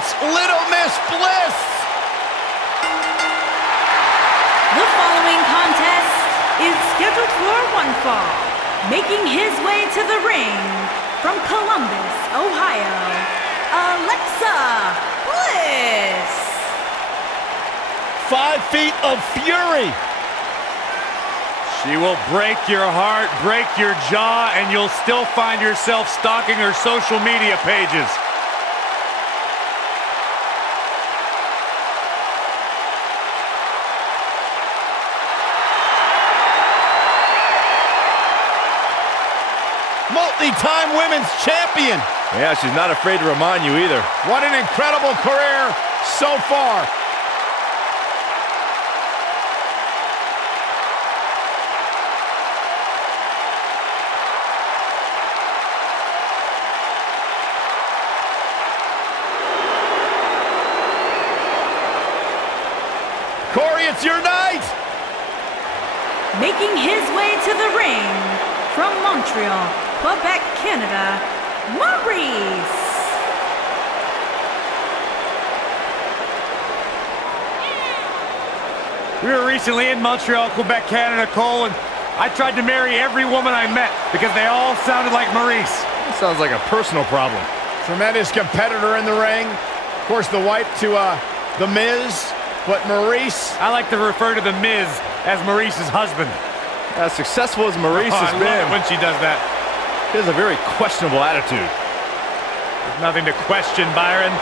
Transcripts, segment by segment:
it's Little Miss Bliss. The following contest is scheduled for one fall. Making his way to the ring from Columbus, Ohio, Bliss. 5 feet of fury. She will break your heart, break your jaw, and you'll still find yourself stalking her social media pages. Multi-time women's champion. Yeah, she's not afraid to remind you either. What an incredible career so far. Corey, it's your night. Making his way to the ring from Montreal, Quebec, Canada, Maurice. We were recently in Montreal, Quebec, Canada, Cole, and I tried to marry every woman I met because they all sounded like Maurice. That sounds like a personal problem. Tremendous competitor in the ring. Of course, the wife to The Miz, but Maurice. I like to refer to The Miz as Maurice's husband. As successful as Maurice has been, I love it when she does that. He has a very questionable attitude. There's nothing to question, Byron.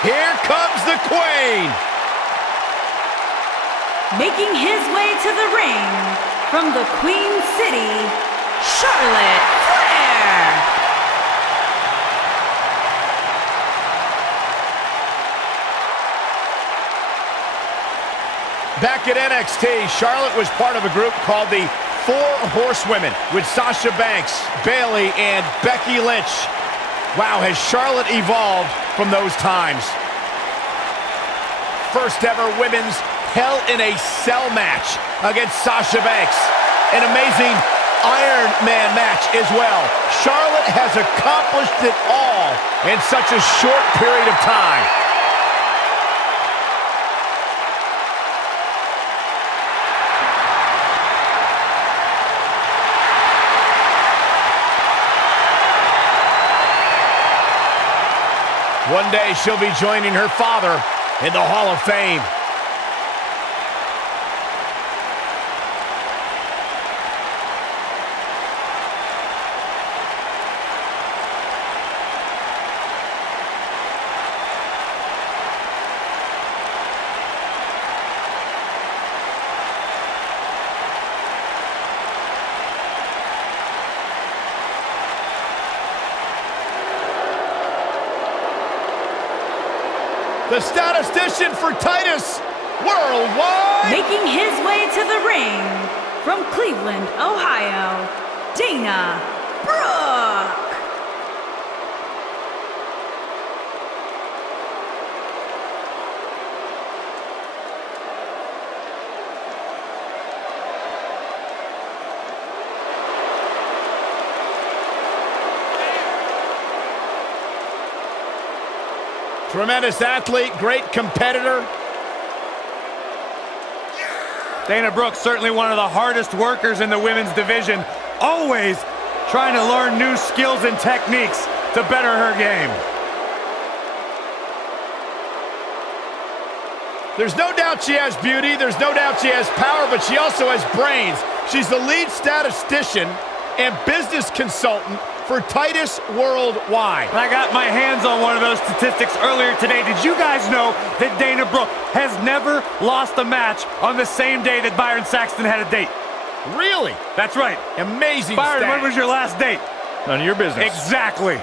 Here comes the Queen. Making his way to the ring from the Queen City, Charlotte Flair. Back at NXT, Charlotte was part of a group called the Four Horsewomen with Sasha Banks, Bayley, and Becky Lynch. Wow, has Charlotte evolved from those times. First ever women's Hell in a Cell match against Sasha Banks. An amazing Iron Man match as well. Charlotte has accomplished it all in such a short period of time. One day she'll be joining her father in the Hall of Fame. The statistician for Titus Worldwide. Making his way to the ring from Cleveland, Ohio, Dana Brooke. Tremendous athlete, great competitor. Dana Brooke, certainly one of the hardest workers in the women's division, always trying to learn new skills and techniques to better her game. There's no doubt she has beauty, there's no doubt she has power, but she also has brains. She's the lead statistician and business consultant for Titus Worldwide. I got my hands on one of those statistics earlier today. Did you guys know that Dana Brooke has never lost a match on the same day that Byron Saxton had a date? Really? That's right. Amazing Byron, stat. when was your last date? None of your business. Exactly.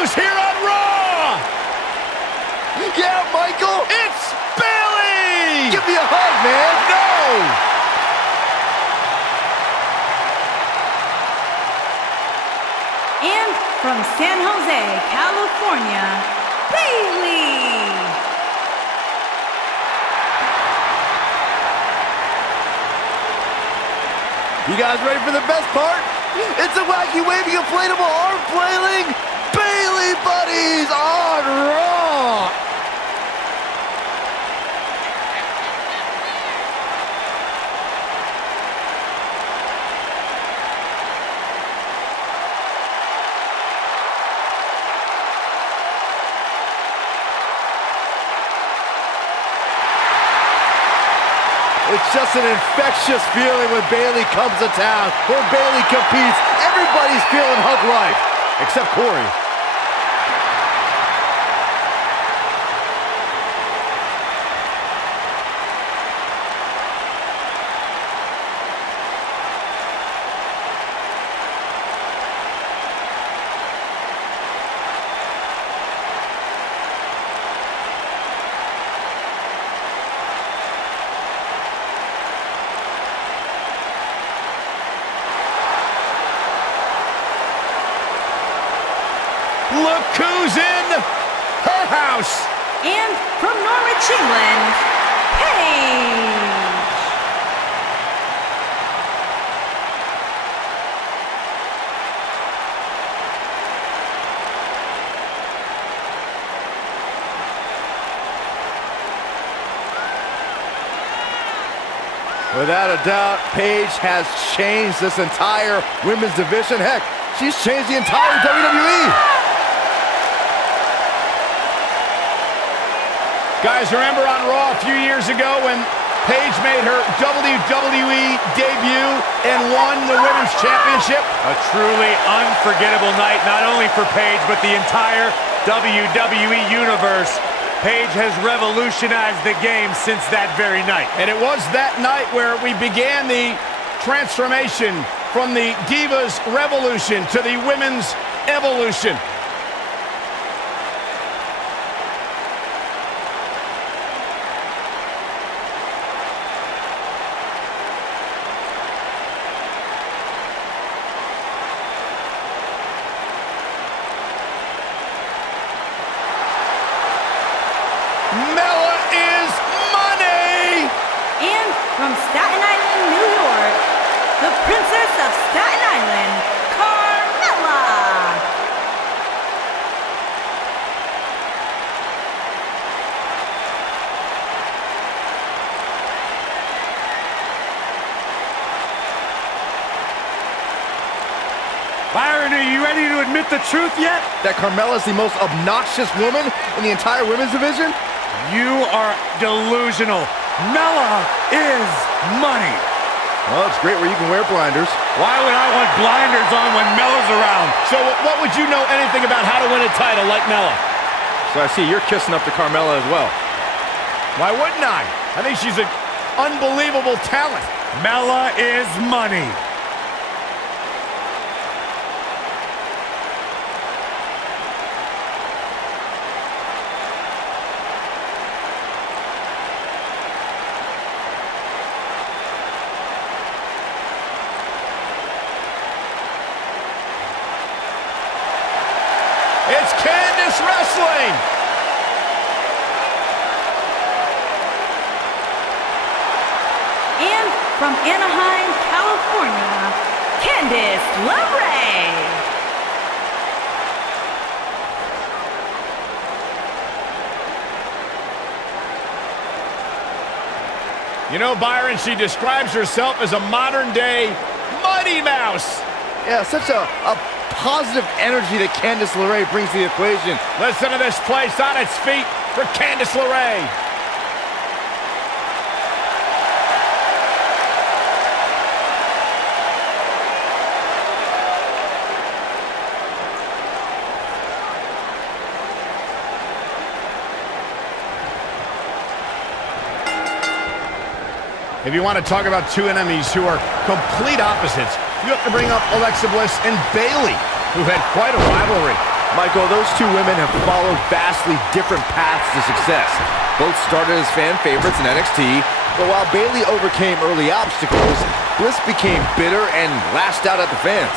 news here on Raw! Yeah, Michael! It's Bayley! Give me a hug, man! No! And from San Jose, California, Bayley! You guys ready for the best part? It's a wacky waving inflatable arm flailing Bayley buddies on Raw! It's just an infectious feeling when Bayley comes to town. When Bayley competes, everybody's feeling hug life. Except Corey. Look who's in her house! And from Norwich, England, Paige! Without a doubt, Paige has changed this entire women's division. Heck, she's changed the entire WWE. Guys, remember on Raw a few years ago when Paige made her WWE debut and won the Women's Championship? A truly unforgettable night, not only for Paige, but the entire WWE Universe. Paige has revolutionized the game since that very night. And it was that night where we began the transformation from the Divas Revolution to the Women's Evolution. From Staten Island, New York, the Princess of Staten Island, Carmella! Byron, are you ready to admit the truth yet? That Carmella's the most obnoxious woman in the entire women's division? You are delusional. Mella is money. Well, it's great where you can wear blinders. Why would I want blinders on when Mella's around? So what would you know anything about how to win a title like Mella? So I see you're kissing up to Carmella as well. Why wouldn't I? I think she's an unbelievable talent. Mella is money. It's Candice Wrestling! And from Anaheim, California, Candice LeRae! You know, Byron, she describes herself as a modern-day Mighty Mouse. Yeah, such a positive energy that Candice LeRae brings to the equation. Listen to this place on its feet for Candice LeRae. If you want to talk about two enemies who are complete opposites, you have to bring up Alexa Bliss and Bayley, who've had quite a rivalry. Michael, those two women have followed vastly different paths to success. Both started as fan favorites in NXT, but while Bayley overcame early obstacles, Bliss became bitter and lashed out at the fans.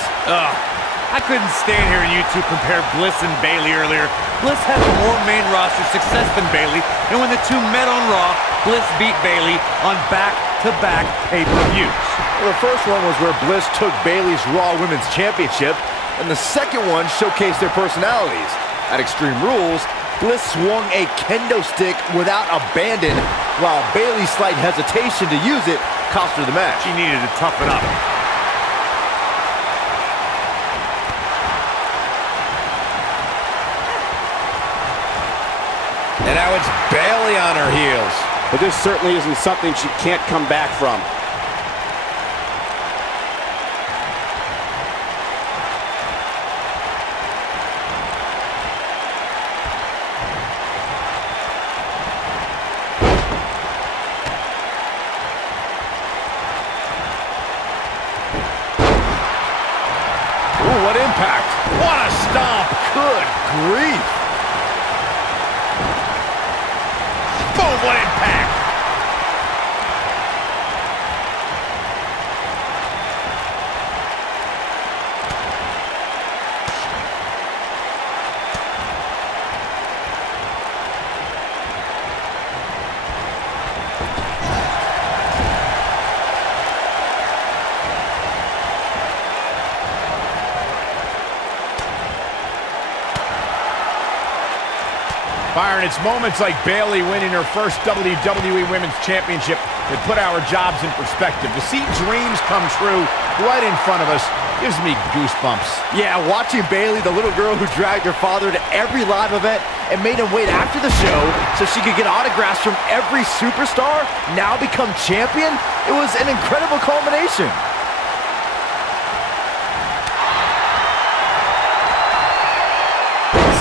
I couldn't stand hearing you two compare Bliss and Bayley earlier. Bliss has more main roster success than Bayley, and when the two met on Raw, Bliss beat Bayley on back-to-back pay-per-views. Well, the first one was where Bliss took Bayley's Raw Women's Championship, and the second one showcased their personalities. At Extreme Rules, Bliss swung a kendo stick without abandon, while Bayley's slight hesitation to use it cost her the match. She needed to toughen up. And now it's Bayley on her heels. But this certainly isn't something she can't come back from. Ooh, what impact. What a stomp. Good grief. Boom, what impact. Byron, it's moments like Bayley winning her first WWE Women's Championship that put our jobs in perspective. To see dreams come true right in front of us gives me goosebumps. Yeah, watching Bayley, the little girl who dragged her father to every live event and made him wait after the show so she could get autographs from every superstar, now become champion, it was an incredible culmination.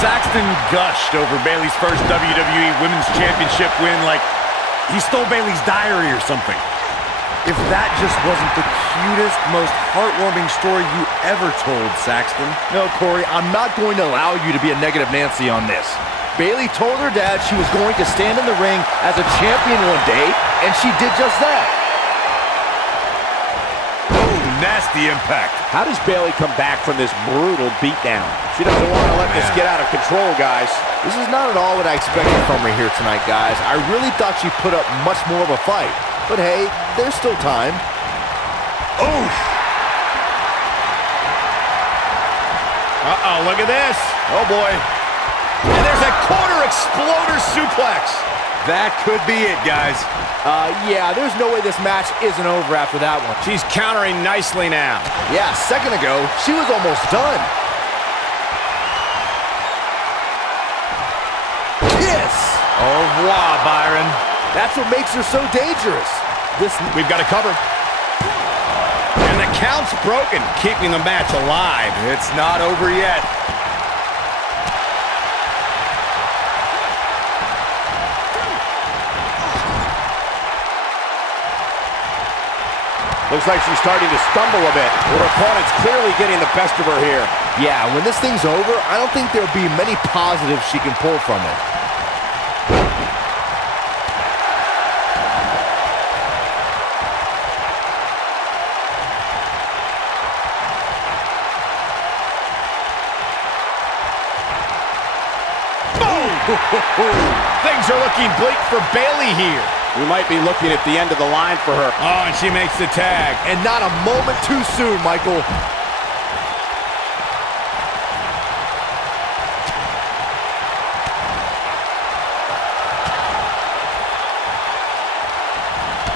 Saxton gushed over Bayley's first WWE Women's Championship win like he stole Bayley's diary or something. If that just wasn't the cutest, most heartwarming story you ever told, Saxton. No, Corey, I'm not going to allow you to be a negative Nancy on this. Bayley told her dad she was going to stand in the ring as a champion one day, and she did just that. Nasty impact. How does Bayley come back from this brutal beatdown? She doesn't want to let this get out of control, guys. This is not at all what I expected from her here tonight, guys. I really thought she put up much more of a fight. But hey, there's still time. Oof. Uh-oh, look at this. Oh, boy. And there's a quarter exploder suplex. That could be it, guys. Yeah, there's no way this match isn't over after that one. She's countering nicely now. Yeah, a second ago, she was almost done. Kiss! Au revoir, Byron. That's what makes her so dangerous. We've got to cover. And the count's broken, keeping the match alive. It's not over yet. Looks like she's starting to stumble a bit. Her opponent's clearly getting the best of her here. Yeah, when this thing's over, I don't think there'll be many positives she can pull from it. Things are looking bleak for Bayley here. We might be looking at the end of the line for her. Oh, and she makes the tag. And not a moment too soon, Michael.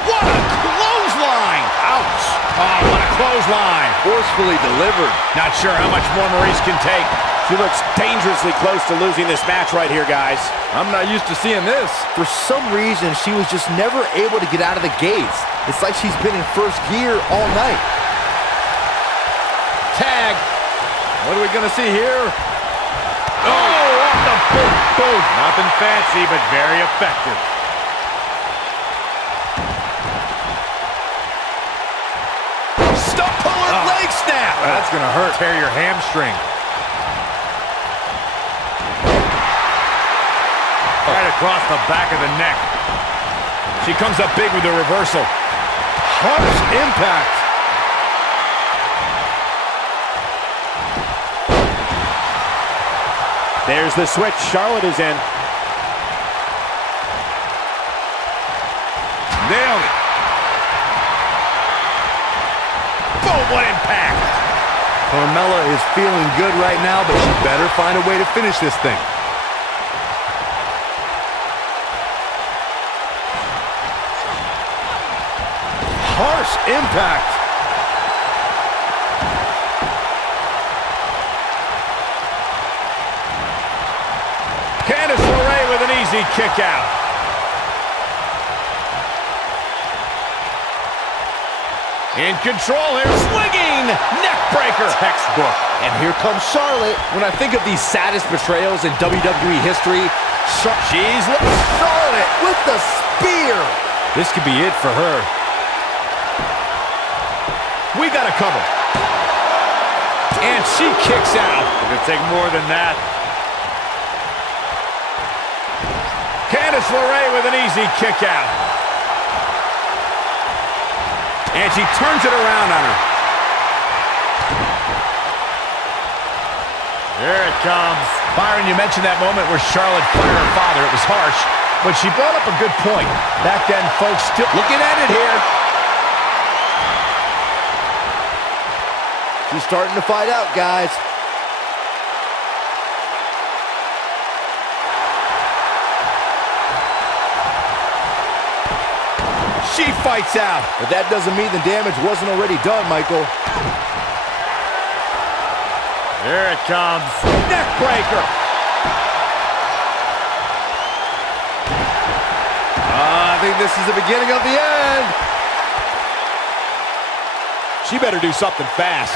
What a clothesline! Ouch! Oh, what a clothesline. Forcefully delivered. Not sure how much more Maurice can take. She looks dangerously close to losing this match right here, guys. I'm not used to seeing this. For some reason, she was just never able to get out of the gates. It's like she's been in first gear all night. Tag. What are we going to see here? Oh, off the big boot. Nothing fancy, but very effective. Stump pulling leg snap. That's going to hurt. Tear your hamstring. Right across the back of the neck. She comes up big with the reversal. Harsh impact. There's the switch. Charlotte is in. Nailed it. Boom, what impact. Carmella is feeling good right now, but she better find a way to finish this thing. Harsh impact. Candice LeRae with an easy kick out. In control here, swinging neck breaker. Textbook. And here comes Charlotte. When I think of these saddest betrayals in WWE history, She's Charlotte with the spear. This could be it for her. We got a cover. And she kicks out. It could take more than that. Candice LeRae with an easy kick out. And she turns it around on her. Here it comes. Byron, you mentioned that moment where Charlotte fired her father. It was harsh, but she brought up a good point. Back then, folks still looking at it here. She's starting to fight out, guys. She fights out. But that doesn't mean the damage wasn't already done, Michael. Here it comes. Neck breaker. I think this is the beginning of the end. She better do something fast.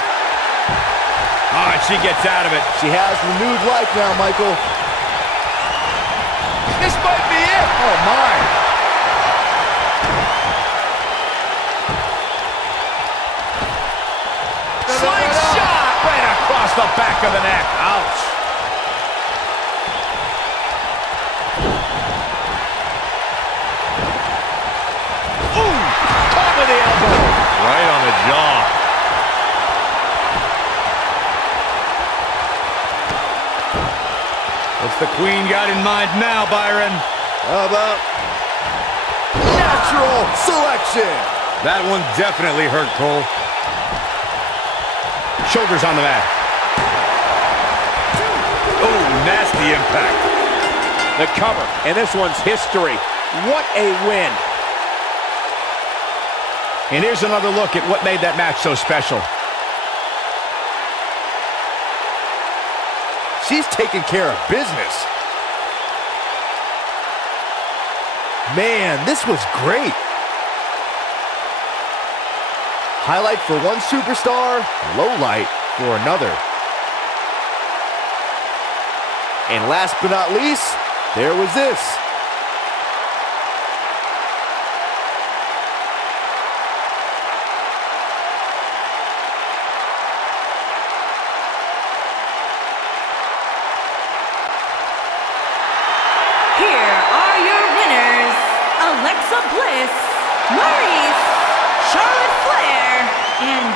All right, she gets out of it. She has renewed life now, Michael. This might be it. Oh, my. Slingshot right across the back of the neck. Ouch. Ooh, caught with the elbow. Right on the jaw. What's the queen got in mind now, Byron? How about natural selection? That one definitely hurt, Cole. Shoulders on the mat. Oh, nasty impact. the cover, and this one's history. What a win. And here's another look at what made that match so special. She's taking care of business. Man, this was great. Highlight for one superstar, low light for another. And last but not least, there was this. Here are your winners, Alexa Bliss, Maurice, Charlotte Flair, and